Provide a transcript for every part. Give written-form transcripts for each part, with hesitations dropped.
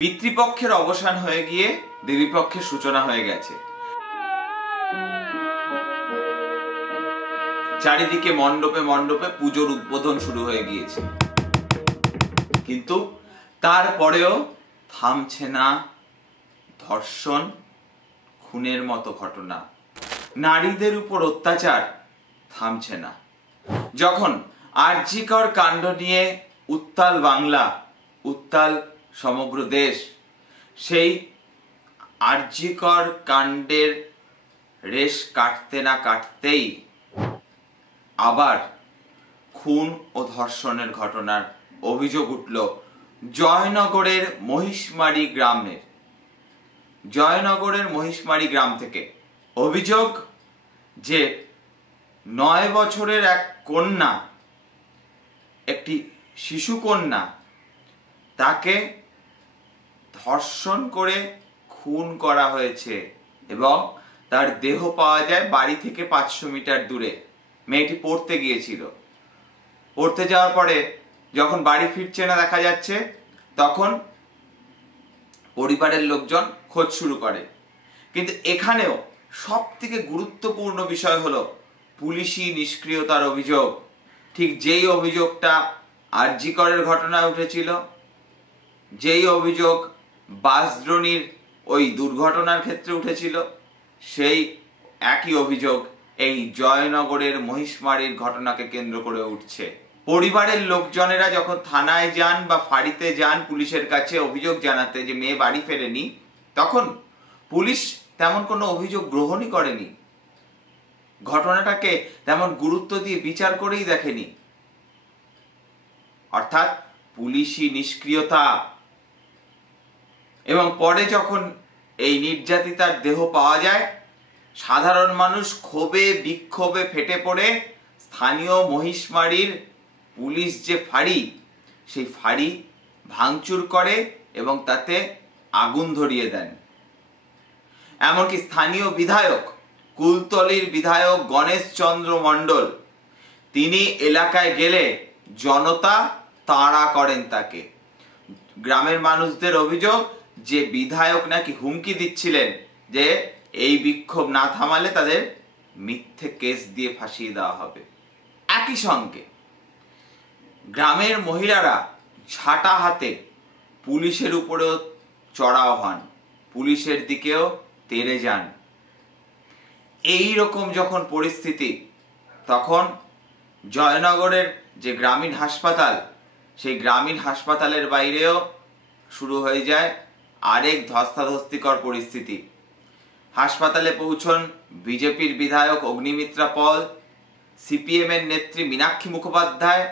পিতৃপক্ষের অবসান হয়ে গিয়ে দেবীপক্ষের সূচনা হয়ে গেছে। চারিদিকে মণ্ডপে মণ্ডপে পুজোর উদ্বোধন শুরু হয়ে গিয়েছে, কিন্তু তারপরেও থামছে না ধর্ষণ, খুনের মতো ঘটনা, নারীদের উপর অত্যাচার থামছে না। যখন আরজিকর কাণ্ড নিয়ে উত্তাল বাংলা, উত্তাল সমগ্র দেশ, সেই আরজিকর কাণ্ডের রেশ কাটতে না কাটতেই আবার খুন ও ধর্ষণের ঘটনার অভিযোগ উঠল জয়নগরের মহিষমারি গ্রাম থেকে। অভিযোগ যে 9 বছরের এক কন্যা, একটি শিশু কন্যা, তাকে ধর্ষণ করে খুন করা হয়েছে এবং তার দেহ পাওয়া যায় বাড়ি থেকে 500 মিটার দূরে। মেয়েটি পড়তে গিয়েছিল, পড়তে যাওয়ার পরে যখন বাড়ি ফিরছে না দেখা যাচ্ছে, তখন পরিবারের লোকজন খোঁজ শুরু করে। কিন্তু এখানেও সব থেকে গুরুত্বপূর্ণ বিষয় হলো পুলিশি নিষ্ক্রিয়তার অভিযোগ। ঠিক যেই অভিযোগটা আরজিকরের ঘটনায় উঠেছিল, যেই অভিযোগ বাসদ্রোণীর ওই দুর্ঘটনার ক্ষেত্রে উঠেছিল, সেই একই অভিযোগ এই জয়নগরের মহিষমারির ঘটনাকে কেন্দ্র করে উঠছে। পরিবারের লোকজনেরা যখন থানায় যান বা ফাঁড়িতে যান পুলিশের কাছে অভিযোগ জানাতে যে মেয়ে বাড়ি ফেরেনি, তখন পুলিশ তেমন কোনো অভিযোগ গ্রহণই করেনি, ঘটনাটাকে তেমন গুরুত্ব দিয়ে বিচার করেই দেখেনি। অর্থাৎ পুলিশি নিষ্ক্রিয়তা। এবং পরে যখন এই নির্যাতিতার দেহ পাওয়া যায়, সাধারণ মানুষ ক্ষোভে বিক্ষোভে ফেটে পড়ে স্থানীয় মহিষমারির পুলিশ যে ফাঁড়ি, সেই ফাঁড়ি ভাঙচুর করে এবং তাতে আগুন ধরিয়ে দেন। এমনকি স্থানীয় বিধায়ক, কুলতলির বিধায়ক গণেশ চন্দ্র মণ্ডল, তিনি এলাকায় গেলে জনতা তাড়া করেন তাকে। গ্রামের মানুষদের অভিযোগ যে বিধায়ক নাকি হুমকি দিচ্ছিলেন যে এই বিক্ষোভ না থামালে তাদের মিথ্যে কেস দিয়ে ফাঁসিয়ে দেওয়া হবে। একই সঙ্গে গ্রামের মহিলারা ঝাঁটা হাতে পুলিশের উপরেও চড়াও হন, পুলিশের দিকেও তেড়ে যান। এই রকম যখন পরিস্থিতি, তখন জয়নগরের যে গ্রামীণ হাসপাতাল, সেই গ্রামীণ হাসপাতালের বাইরেও শুরু হয়ে যায় আরেক ধস্তাধস্তিকর পরিস্থিতি। হাসপাতালে পৌঁছন বিজেপির বিধায়ক অগ্নিমিত্রা পল, সিপিএম এর নেত্রী মীনাক্ষী মুখোপাধ্যায়,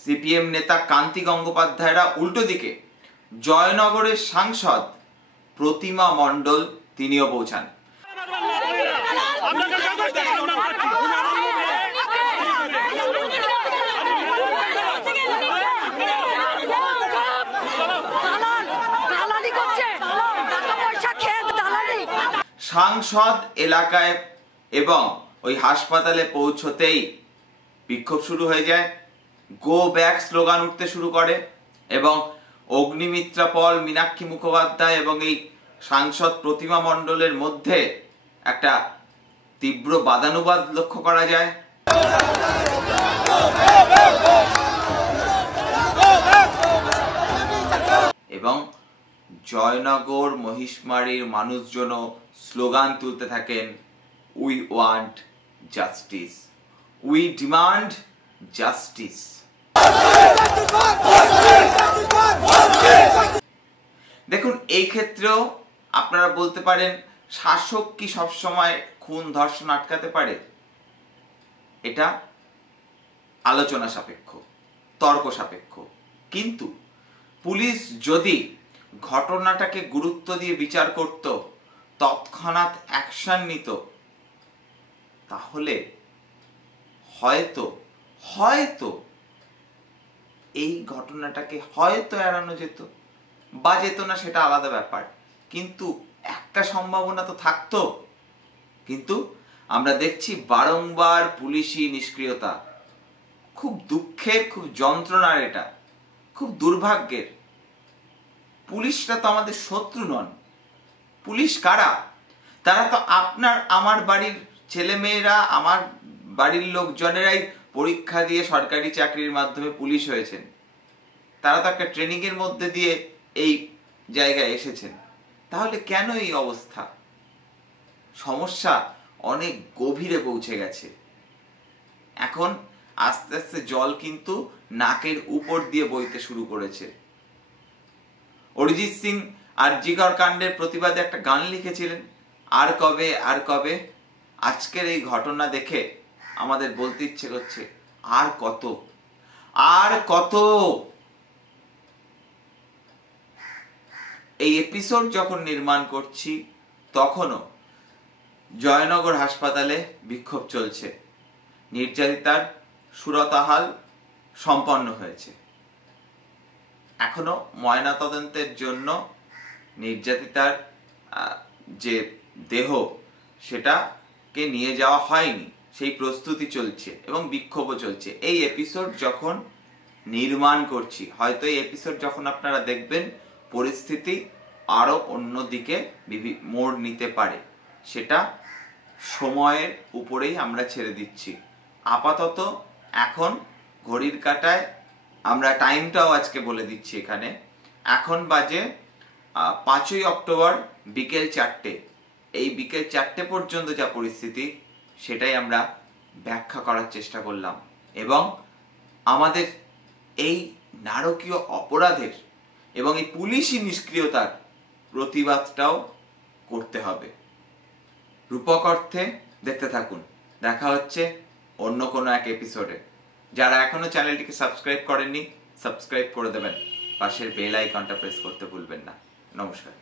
সিপিএম নেতা কান্তি গঙ্গোপাধ্যায়রা। উল্টো দিকে জয়নগরের সাংসদ প্রতিমা মণ্ডল তিনিও পৌঁছান। সাংসদ এলাকায় এবং ওই হাসপাতালে পৌঁছতেই বিক্ষোভ শুরু হয়ে যায়, গো ব্যাক স্লোগান উঠতে শুরু করে এবং অগ্নিমিত্রা পল, মীনাক্ষী মুখোপাধ্যায় এবং এই সাংসদ প্রতিমা মণ্ডলের মধ্যে একটা তীব্র বাদানুবাদ লক্ষ্য করা যায়। এবং জয়নগর মহিষমারির মানুষজন স্লোগান তুলতে থাকেন, we want justice, we demand justice. দেখুন, এই ক্ষেত্রেও আপনারা বলতে পারেন শাসক কি সবসময় খুন ধর্ষণ আটকাতে পারে? এটা আলোচনা সাপেক্ষ, তর্ক সাপেক্ষ। কিন্তু পুলিশ যদি ঘটনাটাকে গুরুত্ব দিয়ে বিচার করত, তৎক্ষণাৎ অ্যাকশন নিত, তাহলে হয়তো এই ঘটনাটাকে হয়তো এড়ানো যেত, বা যেত না সেটা আলাদা ব্যাপার, কিন্তু একটা সম্ভাবনা তো থাকতো। কিন্তু আমরা দেখছি বারংবার পুলিশি নিষ্ক্রিয়তা। খুব দুঃখের, খুব যন্ত্রণার, এটা খুব দুর্ভাগ্যের। পুলিশরা তো আমাদের শত্রু নন। পুলিশ কারা? তারা তো আপনার আমার বাড়ির ছেলেমেয়েরা, আমার বাড়ির লোকজনেরাই পরীক্ষা দিয়ে সরকারি চাকরির মাধ্যমে পুলিশ হয়েছেন। তারা তো একটা ট্রেনিং এর মধ্যে দিয়ে এই জায়গায় এসেছেন। তাহলে কেন এই অবস্থা? সমস্যা অনেক গভীরে পৌঁছে গেছে। এখন আস্তে আস্তে জল কিন্তু নাকের উপর দিয়ে বইতে শুরু করেছে। অরিজিৎ সিং আরজিকর কাণ্ডের প্রতিবাদে একটা গান লিখেছিলেন, আর কবে আর কবে। আজকের এই ঘটনা দেখে আমাদের বলতে ইচ্ছে করছে, আর কত, আর কত। এই এপিসোড যখন নির্মাণ করছি তখনও জয়নগর হাসপাতালে বিক্ষোভ চলছে। নির্যাতিতার সুরতাহাল সম্পন্ন হয়েছে। এখনো ময়নাতদন্তের জন্য নির্যাতিতার যে দেহ সেটাকে নিয়ে যাওয়া হয়নি, সেই প্রস্তুতি চলছে এবং বিক্ষোভও চলছে। এই এপিসোড যখন নির্মাণ করছি, হয়তো এই এপিসোড যখন আপনারা দেখবেন পরিস্থিতি আরো অন্যদিকে মোড় নিতে পারে। সেটা সময়ের উপরেই আমরা ছেড়ে দিচ্ছি। আপাতত এখন ঘড়ির কাঁটায় আমরা টাইমটাও আজকে বলে দিচ্ছি এখানে। এখন বাজে 5ই অক্টোবর বিকেল 4টে। এই বিকেল 4টে পর্যন্ত যা পরিস্থিতি সেটাই আমরা ব্যাখ্যা করার চেষ্টা করলাম এবং আমাদের এই নারকীয় অপরাধের এবং এই পুলিশি নিষ্ক্রিয়তার প্রতিবাদটাও করতে হবে। রূপক অর্থে দেখতে থাকুন। দেখা হচ্ছে অন্য কোনো এক এপিসোডে। যারা এখনো চ্যানেলটিকে সাবস্ক্রাইব করেননি, সাবস্ক্রাইব করে দেবেন। পাশের বেল আইকনটা প্রেস করতে ভুলবেন না। নমস্কার।